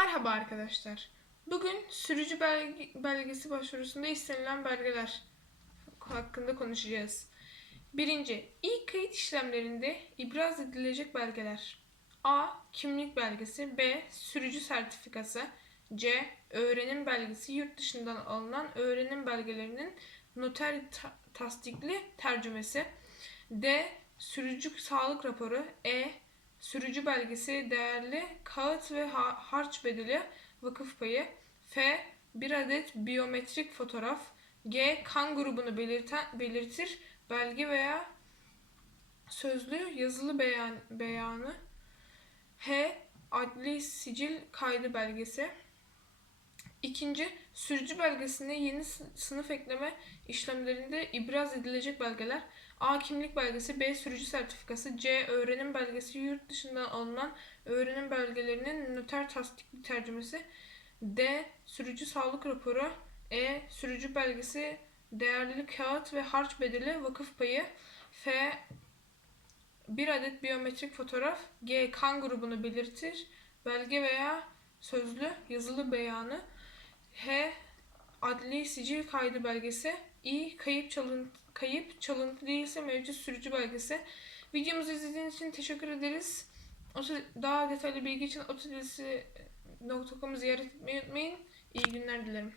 Merhaba arkadaşlar. Bugün sürücü belge- belgesi başvurusunda istenilen belgeler hakkında konuşacağız. Birinci, ilk kayıt işlemlerinde ibraz edilecek belgeler. A. Kimlik belgesi B. Sürücü sertifikası C. Öğrenim belgesi yurt dışından alınan öğrenim belgelerinin noter ta- tasdikli tercümesi D. Sürücü sağlık raporu E. Sürücü belgesi değerli kağıt ve ha- harç bedeli vakıf payı F. Bir adet biyometrik fotoğraf G. Kan grubunu belirten, belirtir belge veya sözlü yazılı beyan, beyanı H. Adli sicil kaydı belgesi İkinci, sürücü belgesine yeni sı- sınıf ekleme işlemlerinde ibraz edilecek belgeler A. Kimlik belgesi B. Sürücü sertifikası C. Öğrenim belgesi yurt dışından alınan öğrenim belgelerinin noter tasdikli tercümesi D. Sürücü sağlık raporu E. Sürücü belgesi değerli kağıt ve harç bedeli vakıf payı F. Bir adet biyometrik fotoğraf G. Kan grubunu belirtir belge veya sözlü yazılı beyanı H. Adli sicil kaydı belgesi. İ. Kayıp çalıntı, kayıp çalıntı değilse mevcut sürücü belgesi. Videomuzu izlediğiniz için teşekkür ederiz. Daha detaylı bilgi için otodilisi.com'u ziyaret etmeyi unutmayın. İyi günler dilerim.